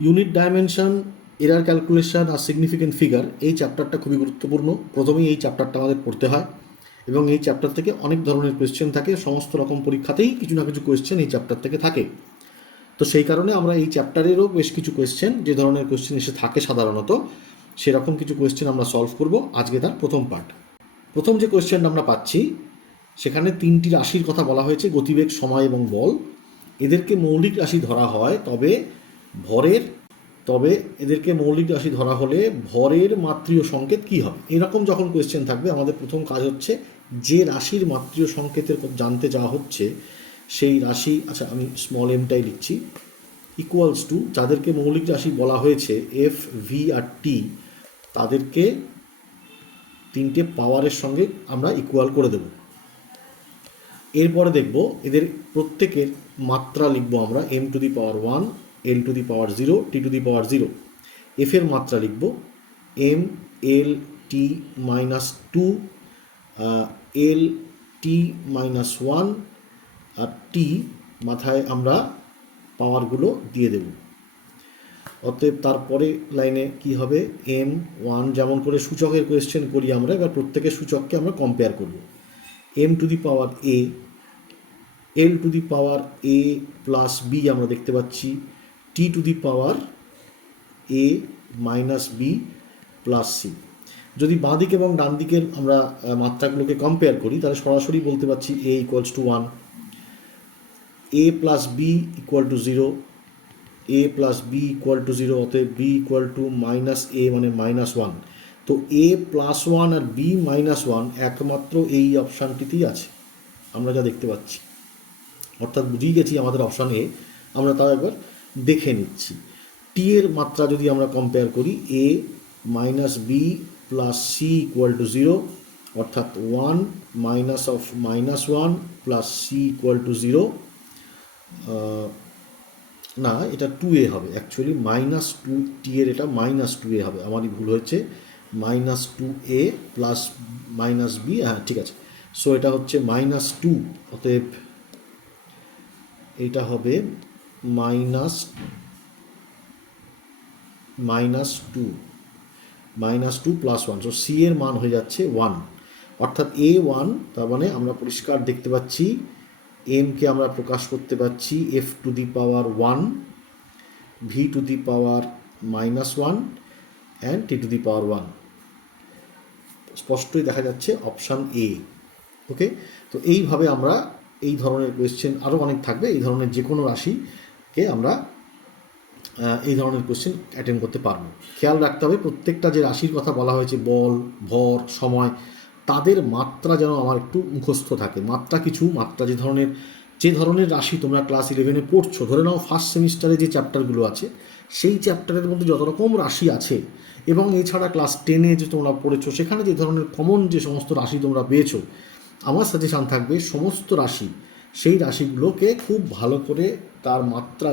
Unit dimension, error calculation আর significant figure, এই চ্যাপ্টারটা খুবই গুরুত্বপূর্ণ। প্রথমেই এই চ্যাপ্টারটা আমাদের পড়তে হয় এবং এই চ্যাপ্টার থেকে অনেক ধরনের কোয়েশ্চেন থাকে। সমস্ত রকম পরীক্ষাতেই কিছু না কিছু কোয়েশ্চেন এই চ্যাপ্টার থেকে থাকে। তো সেই কারণে আমরা এই চ্যাপ্টারেরও বেশ কিছু কোয়েশ্চেন, যে ধরনের কোয়েশ্চেন এসে থাকে সাধারণত, সেরকম কিছু কোয়েশ্চেন আমরা সলভ করব আজকে। তার প্রথম পার্ট, প্রথম যে কোয়েশ্চেনটা আমরা পাচ্ছি সেখানে তিনটি রাশির কথা বলা হয়েছে, গতিবেগ, সময় এবং বল। এদেরকে মৌলিক রাশি ধরা হয়, তবে এদেরকে মৌলিক রাশি ধরা হলে ভরের মাত্রীয় সংকেত কী হবে। এরকম যখন কোয়েশ্চেন থাকবে, আমাদের প্রথম কাজ হচ্ছে যে রাশির মাত্রীয় সংকেতের জানতে যাওয়া হচ্ছে সেই রাশি, আচ্ছা আমি স্মল এমটাই লিখছি, ইকুয়ালস টু, যাদেরকে মৌলিক রাশি বলা হয়েছে এফ, ভি আর টি, তাদেরকে তিনটে পাওয়ারের সঙ্গে আমরা ইকুয়াল করে দেব। এরপরে দেখব এদের প্রত্যেকের মাত্রা লিখব আমরা, M to the power 1, L to the power 0, T to the power 0। এফের মাত্রা লিখব M, L, T minus 2, L, T minus 1 আর টি মাথায় আমরা পাওয়ারগুলো দিয়ে দেব। অতএব তারপরে লাইনে কি হবে, এম 1, যেমন করে সূচকের কোয়েশ্চেন করি আমরা, এবার প্রত্যেকের সূচককে আমরা কম্পেয়ার করব। M to the power A, L to the power A plus B আমরা দেখতে পাচ্ছি, T to the power A minus B plus C. যদি বাঁ দিক এবং ডান দিকের আমরা মাত্রাগুলোকে কম্পেয়ার করি, তাহলে সরাসরি বলতে পারছি A equals to 1, A plus B equal to 0, A plus B equal to 0, অতএব B equal to minus A মানে মাইনাস 1। তো এ প্লাস 1 আর বি মাইনাস 1 একমাত্র এই অপশানটিতেই আছে, আমরা যা দেখতে পাচ্ছি। অর্থাৎ বুঝেই গেছি আমাদের অপশান এ। আমরা তাও একবার দেখে নিচ্ছি। টি এর মাত্রা যদি আমরা কম্পেয়ার করি, A minus B plus C equal to 0, অর্থাৎ 1 minus of minus 1 plus C equal to 0। না, এটা 2a হবে অ্যাকচুয়ালি, মাইনাস 2, টি এর এটা মাইনাস 2a হবে, আমারই ভুল হয়েছে, minus 2a plus minus B, হ্যাঁ ঠিক আছে। সো এটা হচ্ছে মাইনাস 2, অতএব এটা হবে minus two plus 1। So C এর মান হয়ে যাচ্ছে 1, অর্থাৎ এ 1। তার মানে আমরা পরিষ্কার দেখতে পাচ্ছি এমকে আমরা প্রকাশ করতে পারছি F to the power 1, V to the power minus 1 and T to the power 1। স্পষ্টই দেখা যাচ্ছে অপশান এ। ওকে, তো এইভাবে আমরা এই ধরনের কোয়েশ্চেন আরও অনেক থাকবে, এই ধরনের যে কোনো রাশিকে আমরা এই ধরনের কোয়েশ্চেন অ্যাটেন্ড করতে পারবো। খেয়াল রাখতে হবে প্রত্যেকটা যে রাশির কথা বলা হয়েছে, বল, ভর, সময়, তাদের মাত্রা যেন আমার একটু মুখস্থ থাকে। মাত্রা যে ধরনের রাশি তোমরা ক্লাস 11-এ পড়ছো, ধরে নাও ফার্স্ট সেমিস্টারে যে চ্যাপ্টারগুলো আছে সেই চ্যাপ্টারের মধ্যে যত রকম রাশি আছে, এবং এছাড়া ক্লাস 10-এ যে তোমরা পড়েছো সেখানে যে ধরনের কমন যে সমস্ত রাশি তোমরা পেয়েছো, আমার সাজেশান থাকবে সমস্ত রাশি, সেই রাশিগুলোকে খুব ভালো করে তার মাত্রা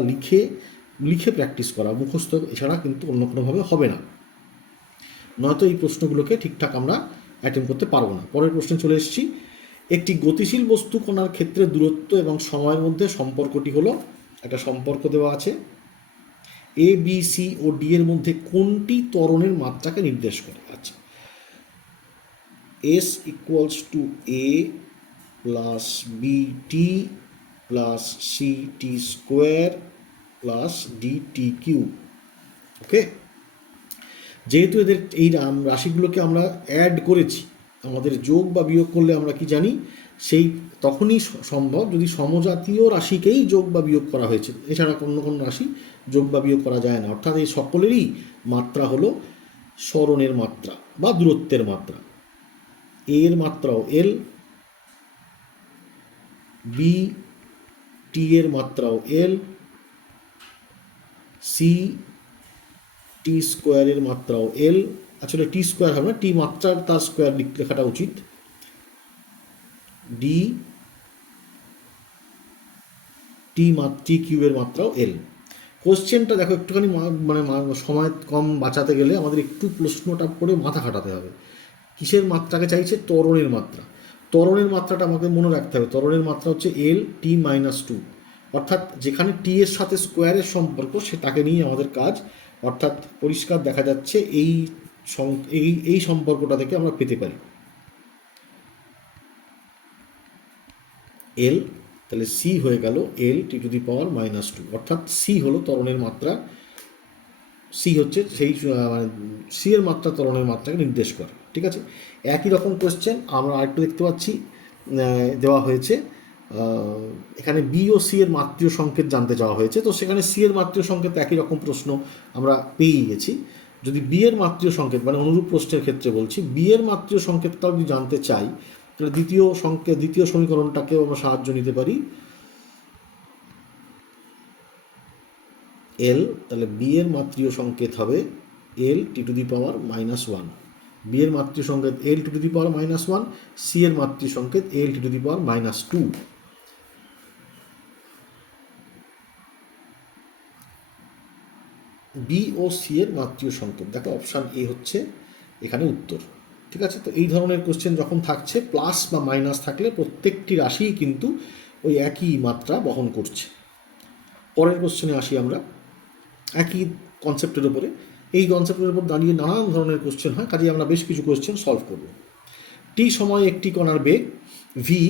লিখে প্র্যাকটিস করা, মুখস্থ এছাড়া কিন্তু অন্য কোনোভাবে হবে না, নয়তো এই প্রশ্নগুলোকে ঠিকঠাক আমরা অ্যাটেন্ড করতে পারবো না। পরের প্রশ্নে চলে এসেছি। একটি গতিশীল বস্তু কণার ক্ষেত্রে দূরত্ব এবং সময়ের মধ্যে সম্পর্কটি হলো, একটা সম্পর্ক দেওয়া আছে, এ, বি, সি ও ডি এর মধ্যে কোনটি ত্বরণের মাত্রাকে নির্দেশ করে। আচ্ছা, S equals to A plus B T plus C T square plus D T cube. Okay, যেহেতু এদের এই রাশিগুলোকে আমরা অ্যাড করেছি, আমাদের যোগ বা বিয়োগ করলে আমরা কি জানি, সেই তখনই সম্ভব যদি সমজাতীয় রাশিকেই যোগ বা বিয়োগ করা হয়েছে, এছাড়া অন্য কোনো রাশি যোগ বা বিয়োগ করা যায় না। অর্থাৎ এই সকলেরই মাত্রা হলো সরণের মাত্রা বা দূরত্বের মাত্রা। এ এর মাত্রাও এল, বি, টি এর মাত্রাও এল, সি টি স্কোয়ারের মাত্রাও এল, আসলে টি স্কোয়ার হবে না, টি মাত্রার তার স্কোয়ার লেখাটা উচিত, ডি টি কিউবের মাত্রাও এল। কোশ্চেনটা দেখো একটুখানি মানে সময় কম বাঁচাতে গেলে আমাদের একটু প্রশ্নটা করে মাথা খাটাতে হবে। কিসের মাত্রাকে চাইছে? ত্বরণের মাত্রা। ত্বরণের মাত্রাটা আমাকে মনে রাখতে হবে, ত্বরণের মাত্রা হচ্ছে এল টি মাইনাস 2। অর্থাৎ যেখানে টি এর সাথে স্কোয়ারের সম্পর্ক সেটাকে নিয়ে আমাদের কাজ, অর্থাৎ পরিষ্কার দেখা যাচ্ছে এই সম্পর্কটা থেকে আমরা পেতে পারি এল, তাহলে সি হয়ে গেল এল টি টু দি পাওয়ার -2, অর্থাৎ সি হলো ত্বরণের মাত্রা, সি হচ্ছে সেই মানে সি এর মাত্রা ত্বরণের মাত্রাকে নির্দেশ করে। ঠিক আছে, একই রকম কোশ্চেন আমরা আরেকটু দেখতে পাচ্ছি দেওয়া হয়েছে, এখানে বি ও সি এর মাত্রীয় সংকেত জানতে চাওয়া হয়েছে। তো সেখানে সি এর মাত্রীয় সংকেত একই রকম প্রশ্ন আমরা পেয়ে গেছি। যদি বি এর মাত্রীয় সংকেত মানে অনুরূপ প্রশ্নের ক্ষেত্রে বলছি, বি এর মাত্রীয় সংকেতটাও যদি জানতে চাই তাহলে দ্বিতীয় সমীকরণটাকেও আমরা সাহায্য নিতে পারি এল, তাহলে বি এর মাত্রীয় সংকেত হবে এল T to the power -1, B এর মাত্রীয় সংকেত L T to the power -1, C এর মাত্রীয় সংকেত L T to the power -2। B ও সি এর মাত্রীয় সংকেত, দেখো অপশান এ হচ্ছে এখানে উত্তর। ঠিক আছে, তো এই ধরনের কোশ্চেন যখন থাকছে প্লাস বা মাইনাস থাকলে প্রত্যেকটি রাশিই কিন্তু ওই একই মাত্রা বহন করছে। পরের কোশ্চেনে আসি আমরা, একই কনসেপ্টের উপরে। এই কনসেপ্টের উপর দাঁড়িয়ে নানান ধরনের কোশ্চেন হয়, কাজেই আমরা বেশ কিছু কোশ্চেন সলভ করব। টি সময় একটি কণার বেগ ভি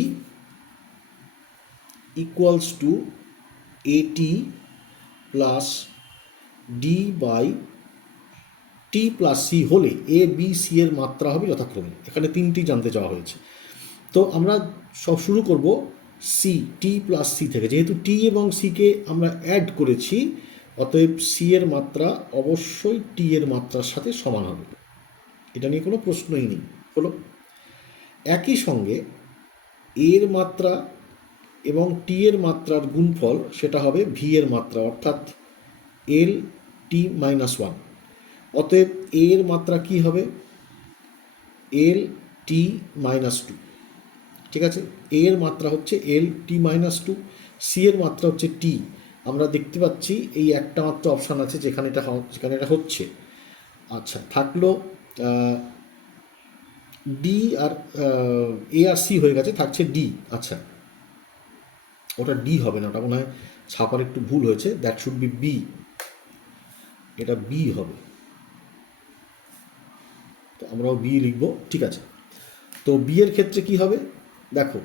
ইকুয়ালস টু এটি plus D by T plus C হলে এ বি সি এর মাত্রা হবে যথাক্রমে। এখানে তিনটি জানতে চাওয়া হয়েছে। তো আমরা সব শুরু করব সি, টি প্লাস সি থেকে। যেহেতু টি এবং সিকে আমরা অ্যাড করেছি, অতএব সি এর মাত্রা অবশ্যই টি এর মাত্রার সাথে সমান হবে, এটা নিয়ে কোনো প্রশ্নই নেই। হলো, একই সঙ্গে এর মাত্রা এবং টি এর মাত্রার গুণফল সেটা হবে ভি এর মাত্রা, অর্থাৎ এল টি -1। অতএব এর মাত্রা কি হবে এল টি -2। ঠিক আছে, এর মাত্রা হচ্ছে এল টি -2, সি এর মাত্রা হচ্ছে টি। আমরা দেখতে পাচ্ছি এই একটা মাত্র অপশান আছে যেখানে এটা হচ্ছে। আচ্ছা, থাকলো ডি আর এ আর সি হয়ে গেছে, থাকছে ডি। আচ্ছা, ওটা ডি হবে না, ওটা মনে হয় ছাপার একটু ভুল হয়েছে, দ্যাট শুড বি বি, এটা বি হবে। তো আমরাও বি লিখব। ঠিক আছে, তো বি এর ক্ষেত্রে কি হবে দেখো,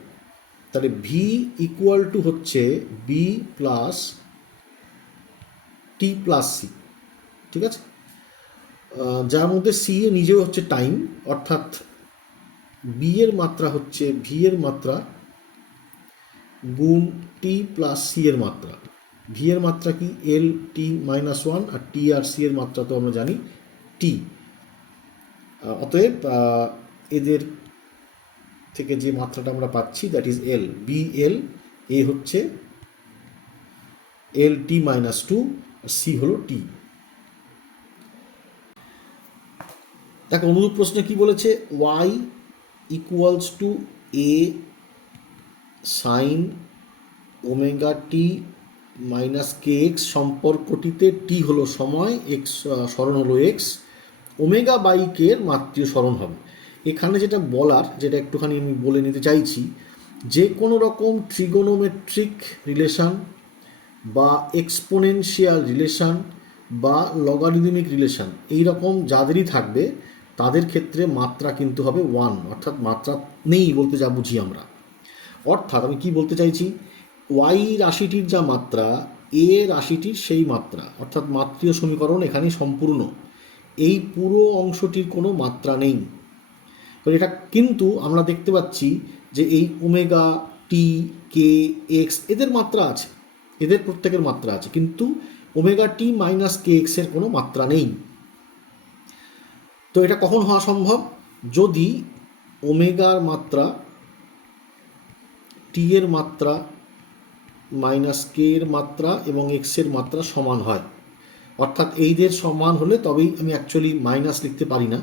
তাহলে ভি ইকুয়াল টু হচ্ছে বি প্লাস টি প্লাস সি। ঠিক আছে, যার মধ্যে সি এ নিজেও হচ্ছে টাইম, অর্থাৎ বি এর মাত্রা হচ্ছে ভি এর মাত্রা গুণ টি প্লাস সি এর মাত্রা। ভি এর মাত্রা কি এল টি -1, আর টি আর সি এর মাত্রা তো আমরা জানি টি। অতএব এদের থেকে যে মাত্রাটা আমরা পাচ্ছি that is L, B L, A হচ্ছে এল টি -2 আর সি হলো টি। দেখো অনুরূপ প্রশ্নে কি বলেছে, Y equals to A sine omega T minus K X সম্পর্কটিতে টি হলো সময়, এক্স স্মরণ হলো এক্স, ওমেগা বাই কে এর মাত্রীয় স্মরণ হবে। এখানে যেটা বলার, যেটা একটুখানি আমি বলে নিতে চাইছি, যে কোনো রকম ট্রিগোনোমেট্রিক রিলেশান বা এক্সপোনেনশিয়াল রিলেশান বা লগারিদমিক রিলেশান এই রকম যাদেরই থাকবে তাদের ক্ষেত্রে মাত্রা কিন্তু হবে 1, অর্থাৎ মাত্রা নেই বলতে যা বুঝি আমরা। অর্থাৎ আমি কি বলতে চাইছি, ওয়াই রাশিটির যা মাত্রা এ রাশিটির সেই মাত্রা, অর্থাৎ মাত্রীয় সমীকরণ এখানে সম্পূর্ণ, এই পুরো অংশটির কোনো মাত্রা নেই। তো এটা কিন্তু আমরা দেখতে পাচ্ছি যে এই ওমেগা টি কে এক্স এদের মাত্রা আছে, এদের প্রত্যেকের মাত্রা আছে, কিন্তু ওমেগা টি মাইনাস কে এক্সের কোনো মাত্রা নেই। তো এটা কখন হওয়া সম্ভব, যদি ওমেগার মাত্রা টি এর মাত্রা মাইনাস কে এর মাত্রা এবং এক্সের মাত্রা সমান হয়। অর্থাৎ এইদের সমান হলে তবেই, আমি অ্যাকচুয়ালি মাইনাস লিখতে পারি না,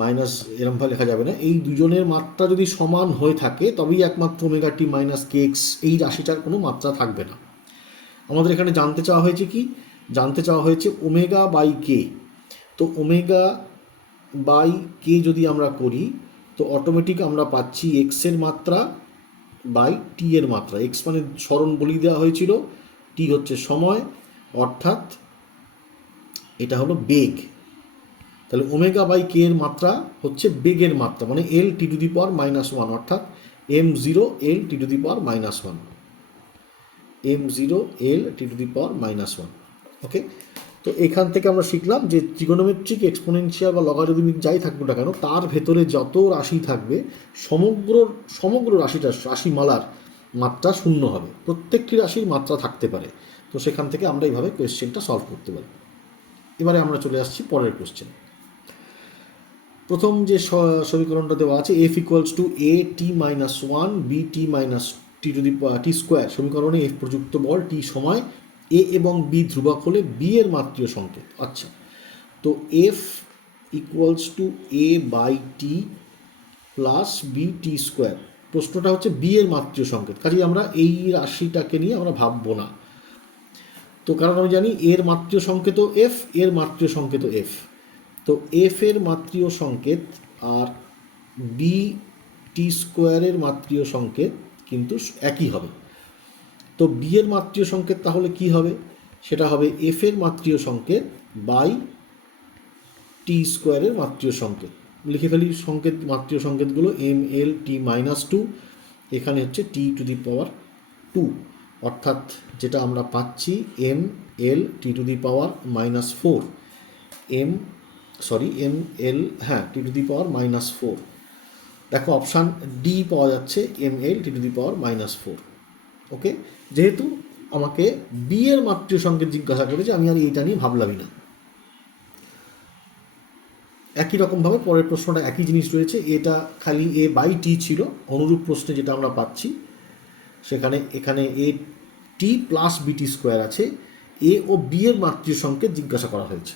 মাইনাস এরমভাবে লেখা যাবে না, এই দুজনের মাত্রা যদি সমান হয়ে থাকে তবেই একমাত্র omega T minus K x এই রাশিটার কোনো মাত্রা থাকবে না। আমাদের এখানে জানতে চাওয়া হয়েছে কি, জানতে চাওয়া হয়েছে ওমেগা বাই কে। তো ওমেগা বাই কে যদি আমরা করি তো অটোমেটিক আমরা পাচ্ছি এক্সের মাত্রা বাই টি এর মাত্রা। এক্স মানে স্মরণ বলি দেওয়া হয়েছিল, টি হচ্ছে সময়, অর্থাৎ এটা হলো বেগ। তাহলে ওমেগা বাই কে এর মাত্রা হচ্ছে বেগের মাত্রা, মানে এল টি টু দি পাওয়ার -1, অর্থাৎ m0 l T to the power -1, m0 l T to the power -1। Okay, তো এখান থেকে আমরা শিখলাম যে ট্রিগোনোমেট্রিক, এক্সপোনেনশিয়াল বা লগারিদমিক যাই থাকবে না কেন, তার ভেতরে যত রাশি থাকবে সমগ্র রাশিমালার মাত্রা শূন্য হবে। প্রত্যেকটি রাশির মাত্রা থাকতে পারে। তো সেখান থেকে আমরা এইভাবে কোয়েশ্চেনটা সলভ করতে পারি। এবারে আমরা চলে আসছি পরের কোয়েশ্চেন। প্রথম যে সমীকরণটা দেওয়া আছে f equals to a t minus 1 b t minus T to the T square, সমীকরণে f প্রযুক্ত বল t সময় a এবং b ধ্রুবক হলে b এর মাত্রীয় সংকেত। আচ্ছা, তো f equals to a by T plus B T square, প্রশ্নটা হচ্ছে b এর মাত্রীয় সংকেত, কাজেই আমরা এই রাশিটাকে নিয়ে আমরা ভাববো না। তো কারণ আমি জানি এর মাত্রীয় সংকেত f, এর মাত্রীয় সংকেত f, তো এফ এর মাত্রীয় সংকেত আর বি টি স্কোয়ারের মাত্রীয় সংকেত কিন্তু একই হবে। তো বি এর মাত্রীয় সংকেত তাহলে কি হবে? সেটা হবে এফ এর মাত্রীয় সংকেত বাই টি স্কোয়ারের মাত্রীয় সংকেত। লিখে ফেলি মাত্রীয় সংকেতগুলো, এম এল টি -2, এখানে হচ্ছে টি টু দি পাওয়ার 2, অর্থাৎ যেটা আমরা পাচ্ছি M L T to the power -4, M L, হ্যাঁ, টি টু দি পাওয়ার -4। দেখো অপশান ডি পাওয়া যাচ্ছে M L T to the power -4। ওকে, যেহেতু আমাকে বি এর মাত্রীয় সংকেত জিজ্ঞাসা করেছে, আমি আর এইটা নিয়ে ভাবলামই না। একই রকমভাবে পরের প্রশ্নটা একই জিনিস রয়েছে, এটা খালি এ বাই টি ছিল। অনুরূপ প্রশ্নে যেটা আমরা পাচ্ছি এখানে এ টি প্লাস বিটি স্কোয়ার আছে, এ ও বি এর মাত্রীয় সংকেত জিজ্ঞাসা করা হয়েছে।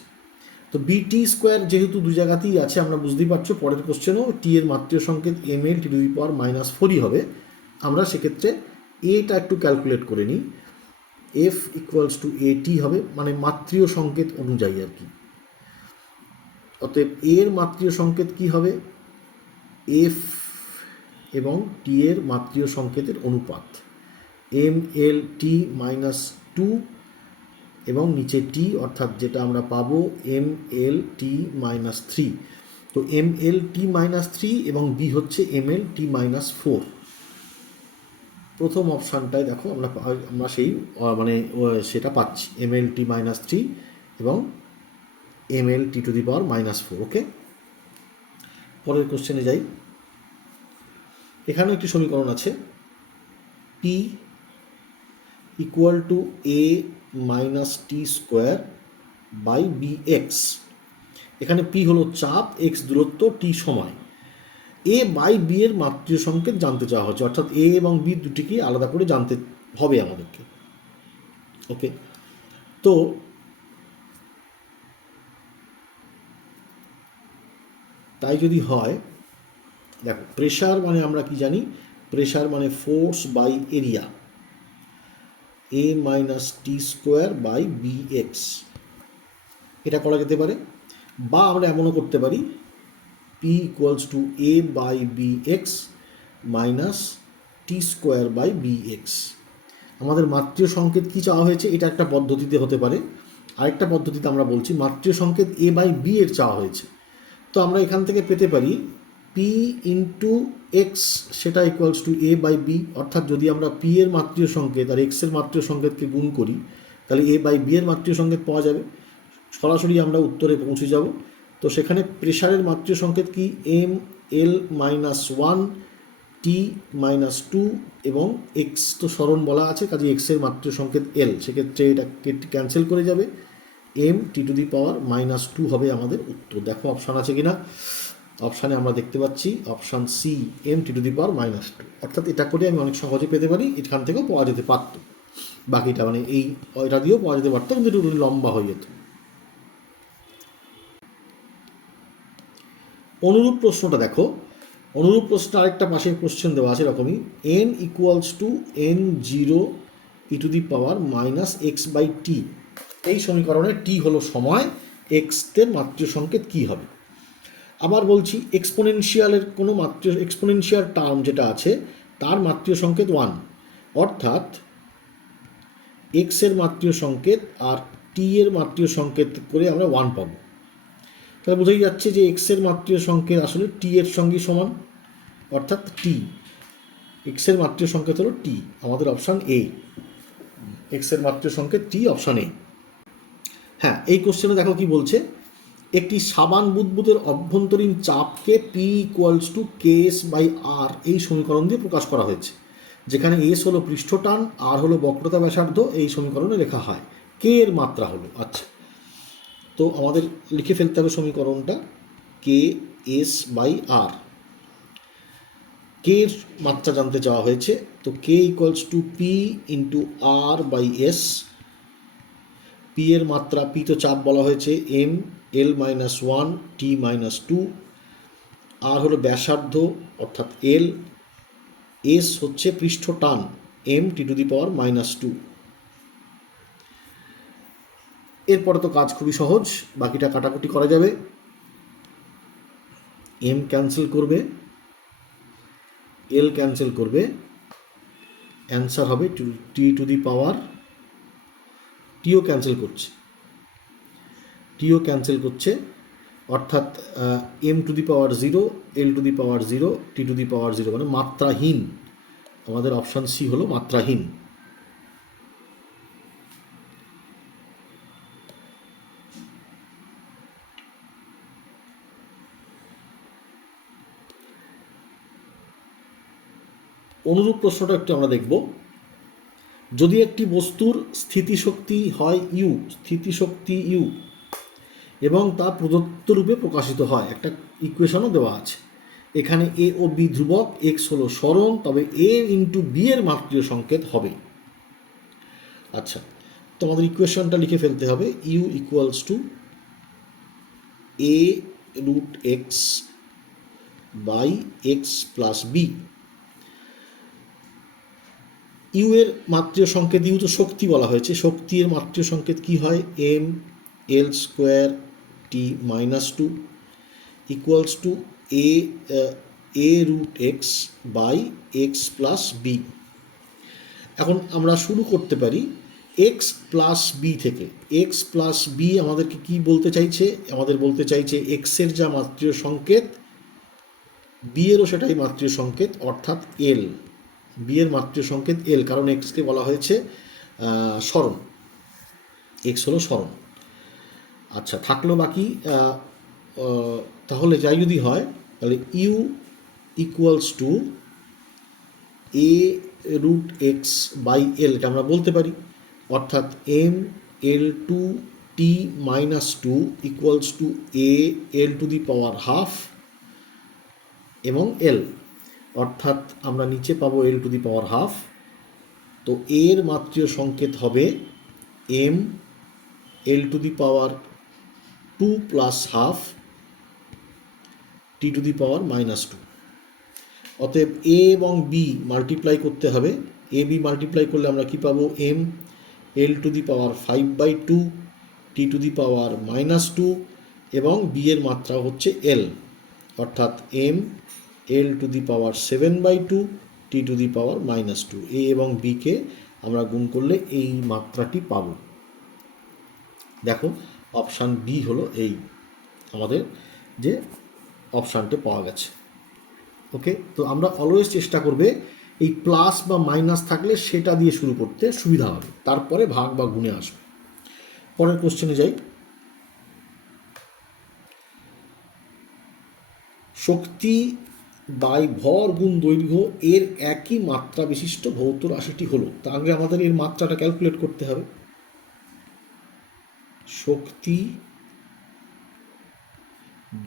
তো বি টি স্কোয়ার যেহেতু দু জায়গাতেই আছে, আমরা বুঝতেই পারছো পরের কোশ্চেনও টি এর মাত্রীয় সংকেত M L T to the পাওয়ার -4ই হবে। আমরা সেক্ষেত্রে এটা একটু ক্যালকুলেট করে নিই, এফ ইকুয়ালস টু এ টি হবে, মানে মাত্রীয় সংকেত অনুযায়ী আর কি। অতএব এর মাত্রীয় সংকেত কি হবে? এফ এবং টি এর মাত্রীয় সংকেতের অনুপাত, এম এল টি -2 এবং নিচে টি, অর্থাৎ যেটা আমরা পাবো এম এল টি -3। তো এম এল টি -3 এবং বি হচ্ছে এম এল টি -4। প্রথম অপশানটায় দেখো আমরা সেই মানে সেটা পাচ্ছি, এম এল টি -3 এবং M L T to the power -4। ওকে, পরের কোশ্চেনে যাই। এখানে একটি সমীকরণ আছে, P equal to A minus T square by B X. এখানে পি হলো চাপ, এক্স দূরত্ব, টি সময়। এ বাই বি এর মাত্রীয় সংকেত জানতে চাওয়া হচ্ছে, অর্থাৎ এ এবং বি দুটিকেই আলাদা করে জানতে হবে আমাদেরকে। ওকে, তো তাই যদি হয়, দেখো প্রেশার মানে আমরা কি জানি, প্রেশার মানে force by area, A minus T square by B X, এটা করা যেতে পারে। বা আমরা এমনও করতে পারি, P equals to A by B X minus T square by B X. আমাদের মাত্রীয় সংকেত কী চাওয়া হয়েছে, এটা একটা পদ্ধতিতে হতে পারে। আরেকটা পদ্ধতিতে আমরা বলছি মাত্রীয় সংকেত এ বাই বি এর চাওয়া হয়েছে। তো আমরা এখান থেকে পেতে পারি পি ইন্টু এক্স, সেটা equals to A by B, অর্থাৎ যদি আমরা পি এর মাত্রীয় সংকেত আর এক্সের মাত্রীয় সংকেতকে গুণ করি, তাহলে এ বাই বি এর মাত্রীয় সংকেত পাওয়া যাবে। সরাসরি আমরা উত্তরে পৌঁছে যাব। তো সেখানে প্রেশারের মাত্রীয় সংকেত কি, এম এল -1 টি -2 এবং এক্স তো স্মরণ বলা আছে, কাজে এক্সের মাত্রীয় সংকেত এল, সেক্ষেত্রে এটা ক্যান্সেল করে যাবে, M T to the power -2 হবে আমাদের উত্তর। দেখো অপশান আছে কিনা, অপশানে আমরা দেখতে পাচ্ছি option C, M T to the power -2, অর্থাৎ এটা করে আমি অনেক সহজে পেতে পারি, এখান থেকেও পাওয়া যেতে পারত, বাকিটা মানে এটা দিয়েও পাওয়া যেতে পারতো, কিন্তু একটু লম্বা হয়ে যেত। অনুরূপ প্রশ্নটা দেখো, অনুরূপ প্রশ্নটা আরেকটা পাশের কোশ্চেন দেওয়া আছে এরকমই, N equals to n0 E two the power -x/t। এই সমীকরণে টি হলো সময়, এক্সের মাত্রীয় সংকেত কী হবে? আবার বলছি এক্সপোনেনশিয়ালের কোনো এক্সপোনেনশিয়াল টার্ম যেটা আছে তার মাত্রীয় সংকেত 1, অর্থাৎ এক্সের মাত্রীয় সংকেত আর টি এর মাত্রীয় সংকেত করে আমরা 1 পাবো। তাহলে বোঝাই যাচ্ছে যে এক্সের মাত্রীয় সংকেত আসলে টি এর সঙ্গে সমান, অর্থাৎ টি। এক্সের মাত্রীয় সংকেত হলো টি, আমাদের অপশান এ। এক্সের মাত্রীয় সংকেত টি, অপশান এ। হ্যাঁ, এই কোশ্চেনে দেখো কি বলছে, একটি সাবান বুদবুদের অভ্যন্তরীণ চাপকে P equals to K S by R এই সমীকরণ দিয়ে প্রকাশ করা হয়েছে, যেখানে এস হলো পৃষ্ঠটান, আর হলো বক্রতা ব্যাসার্ধ। এই সমীকরণে লেখা হয় কে এর মাত্রা হলো। আচ্ছা, তো আমাদের লিখে ফেলতে হবে সমীকরণটা, কে এস বাই আর। কে এর মাত্রা জানতে চাওয়া হয়েছে, তো K equals to P into R by S. P এর মাত্রা, পি তো চাপ বলা হয়েছে, M L minus 1 T minus 2। আর হলো ব্যাসার্ধ অর্থাৎ এল। এস হচ্ছে পৃষ্ঠ টান, M T to the power minus 2। এরপরে তো কাজ খুবই সহজ, বাকিটা কাটাকুটি করা যাবে। এম ক্যান্সেল করবে, এল ক্যান্সেল করবে, অ্যান্সার হবে টি টু দি পাওয়ার, টিও ক্যান্সেল করছে, টিও ক্যান্সেল করছে, অর্থাৎ M to the power 0, L to the power 0, T to the power 0, মানে মাত্রাহীন। আমাদের অপশান সি হলো মাত্রাহীন। অনুরূপ প্রশ্নটা একটু আমরা দেখব। যদি একটি বস্তুর স্থিতিশক্তি হয় ইউ, স্থিতিশক্তি ইউ, এবং তা প্রদত্ত রূপে প্রকাশিত হয়, একটা ইকুয়েশনও দেওয়া আছে। এখানে এ ও বি ধ্রুবক, এক্স হলো সরণ, তবে এ ইন্টু বি এর মাত্রীয় সংকেত হবে। আচ্ছা, তো আমাদের ইকুয়েশনটা লিখে ফেলতে হবে, U equals to A root x by x plus B. U এর মাত্রীয় সংকেত, ইউ তো শক্তি বলা হয়েছে, শক্তি এর মাত্রীয় সংকেত কি হয়, M L square T minus 2 equals to A root x by x plus b. এখন আমরা শুরু করতে পারি এক্স প্লাস বি থেকে। এক্স প্লাস বি আমাদেরকে কি বলতে চাইছে, আমাদের বলতে চাইছে এক্সের যা মাত্রীয় সংকেত, বি এরও সেটাই মাত্রীয় সংকেত, অর্থাৎ এল। বি এর মাত্রীয় সংকেত এল, কারণ এক্সকে বলা হয়েছে সরণ, এক্স হলো সরণ। আচ্ছা, থাকলো বাকি, তাহলে যাই যদি হয়, তাহলে u equals to A root x by L, এটা আমরা বলতে পারি, অর্থাৎ M L two T minus 2 equals to a L to the power half এবং এল, অর্থাৎ আমরা নিচে পাবো এল টু দি পাওয়ার হাফ। তো এর মাত্রীয় সংকেত হবে M L to the power 2 plus half T to the power minus 2। অতএব এ এবং বি মাল্টিপ্লাই করতে হবে, এ বি মাল্টিপ্লাই করলে আমরা কি পাবো, M L to the power 5/2 T to the power minus 2, এবং বি এর মাত্রা হচ্ছে এল, অর্থাৎ M L to the power 7/2 T to the power minus 2। A এবং বিকে আমরা গুণ করলে এই মাত্রাটি পাব। দেখো, অপশান বি হলো এই আমাদের যে অপশানটা পাওয়া গেছে। ওকে, তো আমরা অলওয়েজ চেষ্টা করবে এই প্লাস বা মাইনাস থাকলে সেটা দিয়ে শুরু করতে সুবিধা হবে, তারপরে ভাগ বা গুণে আসবে। পরের কোশ্চেনে যাই। শক্তি বাই ভর গুণ দৈর্ঘ্য এর একই মাত্রা বিশিষ্ট ভৌত রাশিটি হলো, তার আগে আমাদের এর মাত্রাটা ক্যালকুলেট করতে হবে। শক্তি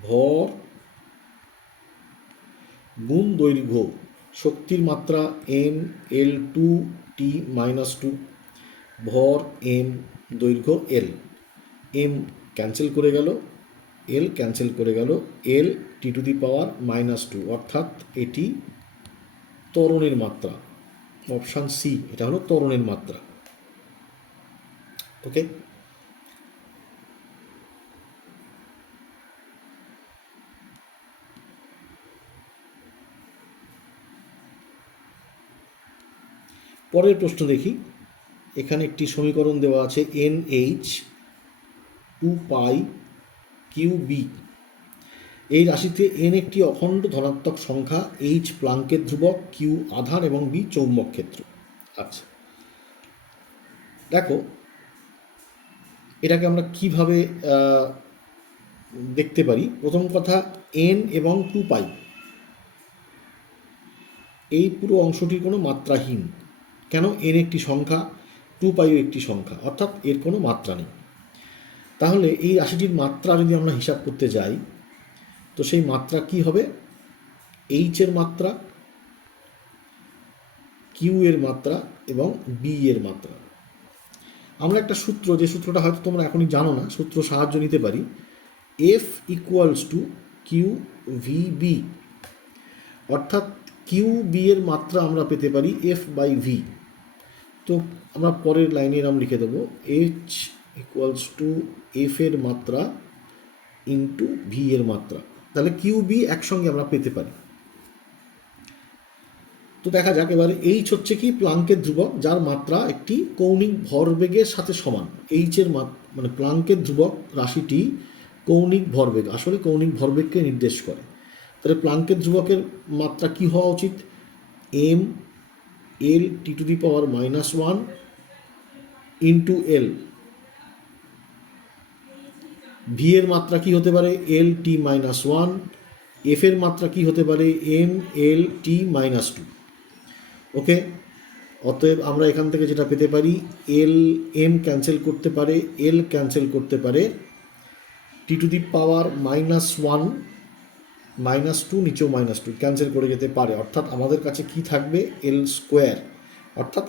ভর গুণ দৈর্ঘ্য, শক্তির মাত্রা M L two T minus 2, ভর এম, দৈর্ঘ্য এল। এম ক্যান্সেল করে গেল, এল ক্যান্সেল করে গেল, এল T to the power minus 2, অর্থাৎ এটি ত্বরণের মাত্রা। অপশান সি, এটা হলো ত্বরণের মাত্রা। ওকে, পরের প্রশ্ন দেখি। এখানে একটি সমীকরণ দেওয়া আছে NH 2π QB। এই রাশিতে n একটি অখণ্ড ধনাত্মক সংখ্যা, h প্লাঙ্কের ধ্রুবক, q আধান এবং b চৌম্বক ক্ষেত্র। আচ্ছা, দেখো এটাকে আমরা কিভাবে দেখতে পারি। প্রথম কথা, n এবং 2π এই পুরো অংশটির কোনো মাত্রাহীন। কেন? n একটি সংখ্যা, 2π একটি সংখ্যা, অর্থাৎ এর কোনো মাত্রা নেই। তাহলে এই রাশিটির মাত্রা যদি আমরা হিসাব করতে যাই, তো সেই মাত্রা কি হবে? h এর মাত্রা, q এর মাত্রা এবং b এর মাত্রা। আমরা একটা সূত্র, যে সূত্রটা হয়তো তোমরা এখনই জানো না, সূত্র সাহায্য নিতে পারি। F equals to q v B, অর্থাৎ কিউ বি এর মাত্রা আমরা পেতে পারি F বাই ভি। তো আমরা পরের লাইনে এরম লিখে দেবো H ইকুয়ালস টু এফ এর মাত্রা ইন্টু ভি এর মাত্রা। তাহলে কিউ বি একসঙ্গে আমরা পেতে পারি। তো দেখা যাক এবার এইচ হচ্ছে কি? প্লাঙ্কের ধ্রুবক, যার মাত্রা একটি কৌণিক ভরবেগের সাথে সমান। এইচের মানে প্লাঙ্কের ধ্রুবক রাশিটি কৌণিক ভরবেগ, আসলে কৌণিক ভরবেগকে নির্দেশ করে। তাহলে প্লাঙ্কের ধ্রুবকের মাত্রা কি হওয়া উচিত? m l t⁻⁻1 into L. V এর মাত্রা কি হতে পারে? l t-1। এফ এর মাত্রা কি হতে পারে? m l t-2। ওকে, অতএব আমরা এখান থেকে যেটা পেতে পারি, m ক্যান্সেল করতে পারে, l ক্যান্সেল করতে পারে, t⁻⁻1 -2, নিচেও -2 ক্যান্সেল করে যেতে পারে। অর্থাৎ আমাদের কাছে কি থাকবে? l স্কোয়ার, অর্থাৎ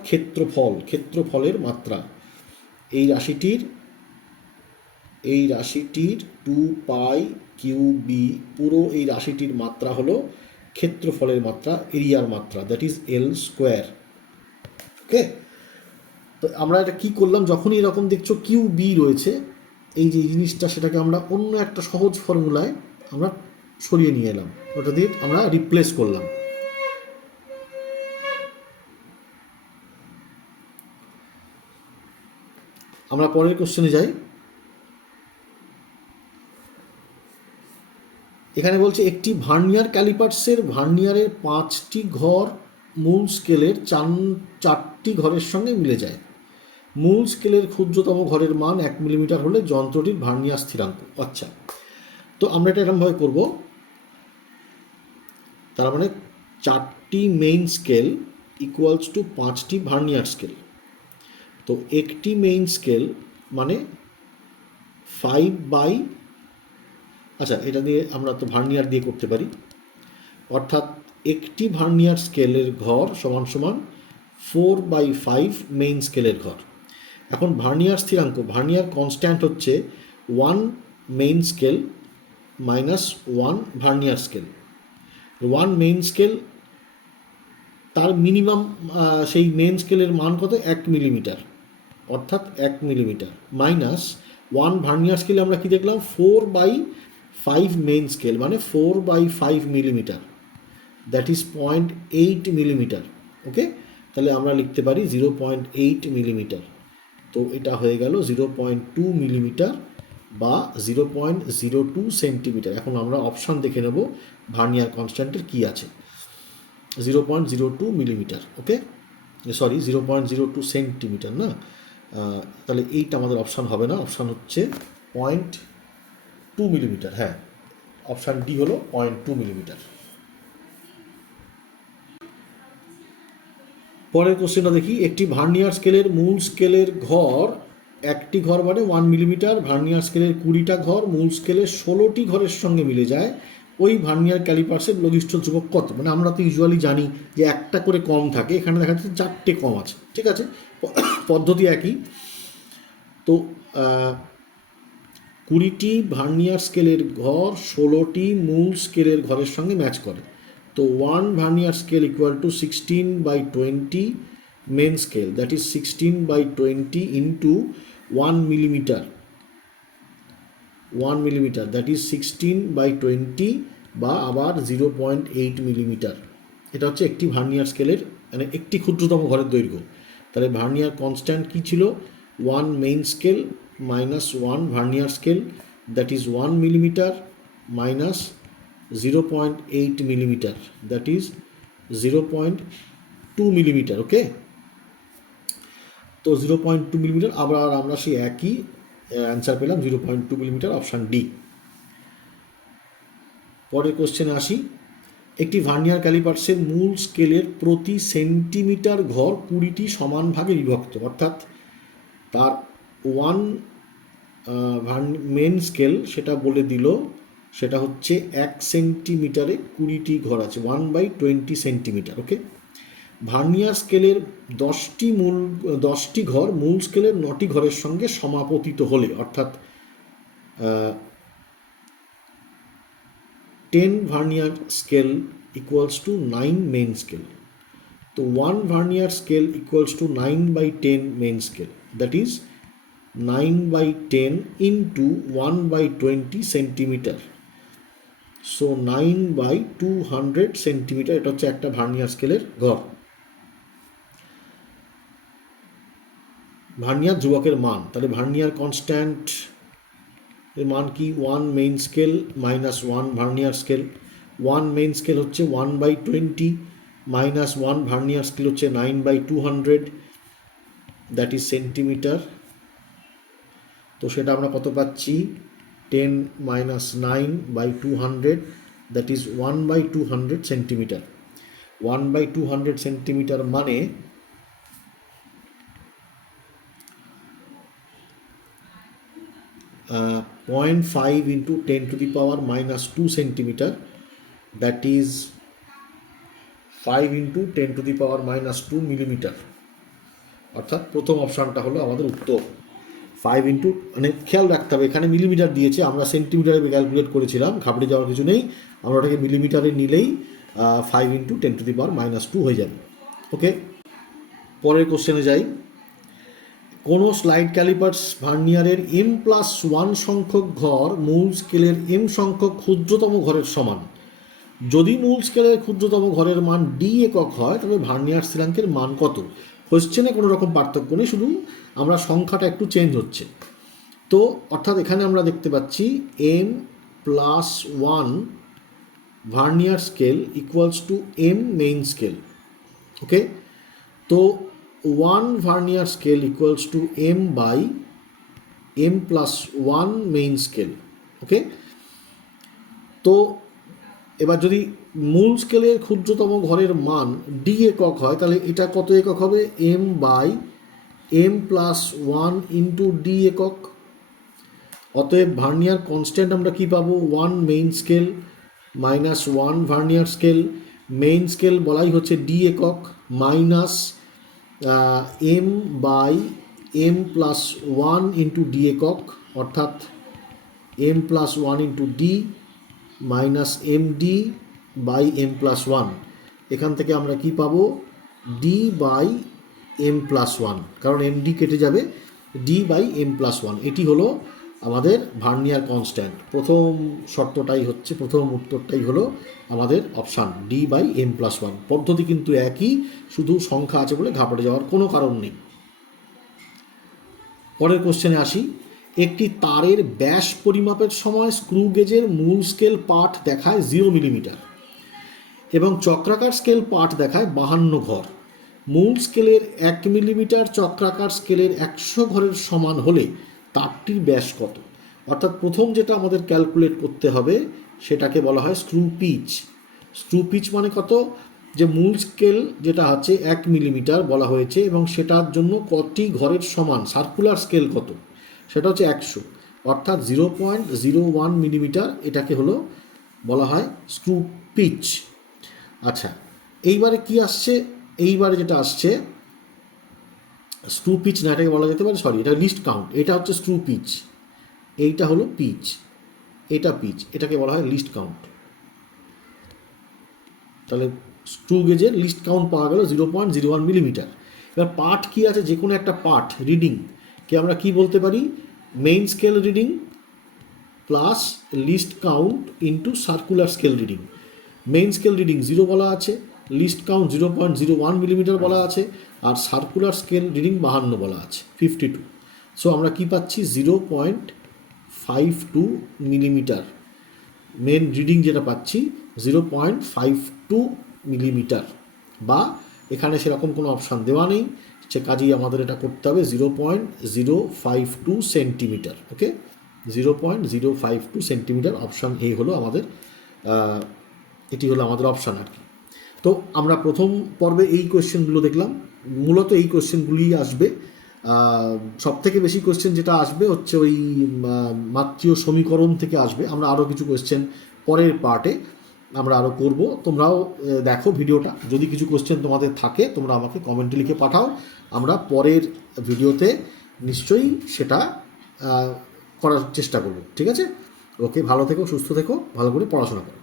ক্ষেত্রফলের মাত্রা। এই রাশিটির 2π QB, পুরো এই রাশিটির মাত্রা হলো ক্ষেত্রফলের মাত্রা, এরিয়ার মাত্রা, দ্যাট ইজ l স্কোয়ার। ওকে, তো আমরা এটা কি করলাম? যখনই এরকম দেখছো QB রয়েছে, এই যে জিনিসটা, সেটাকে আমরা অন্য একটা সহজ ফর্মুলায় আমরা সরিয়ে নিয়ে এলাম, ওটা দিয়ে আমরা রিপ্লেস করলাম। আমরা পরের কোশ্চেনে যাই। এখানে বলছে একটি ভার্নিয়ার ক্যালিপার্সের ভার্নিয়ারের 5টি ঘর মূল স্কেলের 4টি ঘরের সঙ্গে মিলে যায়। মূল স্কেলের ক্ষুদ্রতম ঘরের মান 1 মিলিমিটার হলে যন্ত্রটির ভার্নিয়ার স্থিরাঙ্ক। আচ্ছা, তো আমরা এটা এরকমভাবে করবো। তার মানে 4টি মেইন স্কেল ইকুয়ালস টু 5টি ভার্নিয়ার স্কেল। তো একটি মেইন স্কেল মানে 5 বাই, আচ্ছা এটা দিয়ে আমরা তো ভার্নিয়ার দিয়ে করতে পারি, অর্থাৎ একটি ভার্নিয়ার স্কেলের ঘর সমান সমান 4/5 মেইন স্কেলের ঘর। এখন ভার্নিয়ার স্থিরাঙ্ক, ভার্নিয়ার কনস্ট্যান্ট হচ্ছে 1 main scale -1 vernier scale. 1 main scale, তার মিনিমাম সেই মেইন স্কেলের মান কত? 1 মিলিমিটার, অর্থাৎ 1 মিলিমিটার -1 ভার্নিয়ার স্কেলে আমরা কি দেখলাম? 4/5 মেইন স্কেল মানে 4/5 মিলিমিটার, দ্যাট ইজ 0.8 মিলিমিটার। ওকে, তাহলে আমরা লিখতে পারি 0.8 মিলিমিটার। তো এটা হয়ে গেল 0.2 মিলিমিটার বা 0.02 সেন্টিমিটার। এখন আমরা অপশান দেখে নেব ভার্নিয়ার কনস্ট্যান্টের কি আছে। 0.02 মিলিমিটার, ওকে, সরি 0.02 সেন্টিমিটার না, তাহলে এইটা আমাদের অপশান হবে না, অপশান হচ্ছে 0.2 মিলিমিটার। হ্যাঁ, অপশান ডি হলো 0.2 মিলিমিটার। পরের কোশ্চেনটা দেখি। একটি ভার্নিয়ার স্কেলের মূল স্কেলের ঘর, একটি ঘর মানে 1 মিলিমিটার, ভার্নিয়ার স্কেলের 20টা ঘর মূল স্কেলের 16টি ঘরের সঙ্গে মিলে যায়। ওই ভার্নিয়ার ক্যালিপার্সের লঘিষ্ঠ ধ্রুবক কত? মানে আমরা তো ইউজুয়ালি জানি যে একটা করে কম থাকে, এখানে দেখা যাচ্ছে 4টে কম আছে। ঠিক আছে, পদ্ধতি একই। তো 20টি ভার্নিয়ার স্কেলের ঘর 16টি মূল স্কেলের ঘরের সঙ্গে ম্যাচ করে। তো 1 vernier scale equal to 16/20 main scale, that is 16/20 into 1 millimetre, 1 millimetre that is 16/20 বা আবার 0.8 মিলিমিটার। এটা হচ্ছে একটি ভার্নিয়ার স্কেলের মানে একটি ক্ষুদ্রতম ঘরের দৈর্ঘ্য। তাহলে ভার্নিয়ার কনস্ট্যান্ট কী ছিল? 1 main scale minus 1 vernier scale, that is 1 millimetre minus 0.8 millimetre, that is 0.2 millimetre. Okay, তো 0.2 মিলিমিটার, আবার আমরা সেই একই অ্যান্সার পেলাম 0.2 মিলিমিটার, অপশান ডি। পরের কোশ্চেনে আসি। একটি ভার্নিয়ার ক্যালিপার্সের মূল স্কেলের প্রতি সেন্টিমিটার ঘর 20টি সমান ভাগে বিভক্ত, অর্থাৎ তার 1 মেন স্কেল সেটা বলে দিল, সেটা হচ্ছে 1 সেন্টিমিটারে 20টি ঘর আছে, 1/20 সেন্টিমিটার। ওকে, ভার্নিয়ার স্কেলের 10টি ঘর মূল স্কেলের 9টি ঘরের সঙ্গে সমাপতিত হলে, অর্থাৎ 10 vernier scale equals to 9 main scale. তো 1 vernier scale equals to 9/10 main scale, that is 9/10 into 1/20 centimetre, so 9/200 centimetre. এটা হচ্ছে একটা ভার্নিয়ার স্কেলের ঘর। ভার্নিয়ার ধ্রুবকের মান, তাহলে ভার্নিয়ার কনস্ট্যান্ট এর মান কি? 1 main scale minus 1 vernier scale. 1 main scale হচ্ছে 1/20 মাইনাস 1 ভার্নিয়ার স্কেল হচ্ছে 9/200, দ্যাট ইজ সেন্টিমিটার। তো সেটা আমরা কত পাচ্ছি? 10 minus 9/200, that is 1/200 centimetre. 1/200 centimetre মানে 0.5 into 10⁻⁻² centimetre, that is 5 into 10⁻⁻² millimetre. অর্থাৎ প্রথম অপশানটা হলো আমাদের উত্তর। 5 ইন্টু, মানে খেয়াল রাখতে হবে এখানে মিলিমিটার দিয়েছে, আমরা সেন্টিমিটারে ক্যালকুলেট করেছিলাম, ঘাবড়ে যাওয়ার কিছু নেই, আমরা ওটাকে মিলিমিটারে নিলেই 5 ইন্টু 10⁻⁻² হয়ে যাবে। ওকে, পরের কোশ্চেনে যাই। কোনো স্লাইড ক্যালিপার্স ভার্নিয়ারের m+1 সংখ্যক ঘর মূল স্কেলের m সংখ্যক ক্ষুদ্রতম ঘরের সমান। যদি মূল স্কেলের ক্ষুদ্রতম ঘরের মান d একক হয়, তবে ভার্নিয়ার স্থিরাঙ্কের মান কত? কোশ্চেনে কোনো রকম পার্থক্য নেই, শুধু আমরা সংখ্যাটা একটু চেঞ্জ হচ্ছে। তো অর্থাৎ এখানে আমরা দেখতে পাচ্ছি m+1 vernier scale equals to m main scale. Okay, তো 1 vernier scale equals to m/m+1 main scale. Okay, তো এবার যদি মূল স্কেলের ক্ষুদ্রতম ঘরের মান d একক হয়, তাহলে এটা কত একক হবে? m/m+1 ইন্টু d একক। অতএব ভার্নিয়ার কনস্ট্যান্ট আমরা কি পাবো? 1 main scale minus 1 vernier scale, main scale বলাই হচ্ছে d একক, মাইনাস m/m+1 ইন্টু d একক, অর্থাৎ m+1 into d minus md/m+1। এখান থেকে আমরা কি পাবো? d/m+1, কারণ md কেটে যাবে, d/m+1। এটি হলো আমাদের ভার্নিয়ার কনস্ট্যান্ট। প্রথম শর্তটাই হচ্ছে, প্রথম উত্তরটাই হলো আমাদের অপশান d/m+1। পদ্ধতি কিন্তু একই, শুধু সংখ্যা আছে বলে ঘাবড়ে যাওয়ার কোনো কারণ নেই। পরের কোশ্চেনে আসি। একটি তারের ব্যাস পরিমাপের সময় স্ক্রু গেজের মূল স্কেল পাঠ দেখায় 0 মিলিমিটার এবং চক্রাকার স্কেল পাঠ দেখায় 52 ঘর। মূল স্কেলের 1 মিলিমিটার চক্রাকার স্কেলের 100 ঘরের সমান হলে তারটির ব্যাস কত? অর্থাৎ প্রথম যেটা আমাদের ক্যালকুলেট করতে হবে সেটাকে বলা হয় স্ক্রু পিচ। স্ক্রু পিচ মানে কত? যে মূল স্কেল যেটা আছে 1 মিলিমিটার বলা হয়েছে এবং সেটার জন্য কতটি ঘরের সমান, সার্কুলার স্কেল কত, সেটা হচ্ছে 100, অর্থাৎ 0.01 মিলিমিটার। এটাকে হলো বলা হয় স্ক্রু পিচ। আচ্ছা, এইবারে কি আসছে? এইবারে যেটা আসছে স্ক্রু পিচ না, এটাকে বলা যেতে পারে, সরি, এটা লিস্ট কাউন্ট। এটা হচ্ছে স্ক্রু পিচ, এইটা হলো পিচ, এটা পিচ, এটাকে বলা হয় লিস্ট কাউন্ট। তাহলে স্ক্রু গেজের লিস্ট কাউন্ট পাওয়া গেল 0.01 মিলিমিটার। এবার পার্ট কি আছে? যে কোনো একটা পার্ট রিডিং কে আমরা কি বলতে পারি? Main scale reading plus list count into circular scale reading. Main scale reading 0 বলা আছে, লিস্ট কাউন্ট 0.01 মিলিমিটার বলা আছে, আর সার্কুলার স্কেল রিডিং 52 বলা আছে, 52। সো আমরা কি পাচ্ছি, 0.52 মিলিমিটার মেন রিডিং যেটা পাচ্ছি 0.52 মিলিমিটার, বা এখানে সেরকম কোনো অপশান দেওয়া নেই, সে কাজেই আমাদের এটা করতে হবে 0.052 centimetre. Okay, 0.052 centimetre, option A হলো আমাদের, এটি হলো আমাদের অপশান আর কি। তো আমরা প্রথম পর্বে এই কোয়েশ্চেনগুলো দেখলাম, মূলত এই কোয়েশ্চেনগুলিই আসবে। সব থেকে বেশি কোয়েশ্চেন যেটা আসবে হচ্ছে ওই মাত্রিয় সমীকরণ থেকে আসবে। আমরা আরও কিছু কোয়েশ্চেন পরের পার্টে আমরা আরও করব, তোমরাও দেখো ভিডিওটা। যদি কিছু কোয়েশ্চেন তোমাদের থাকে তোমরা আমাকে কমেন্টে লিখে পাঠাও, আমরা পরের ভিডিওতে নিশ্চয়ই সেটা করার চেষ্টা করব। ঠিক আছে, ওকে, ভালো থেকো, সুস্থ থেকো, ভালো করে পড়াশোনা করো।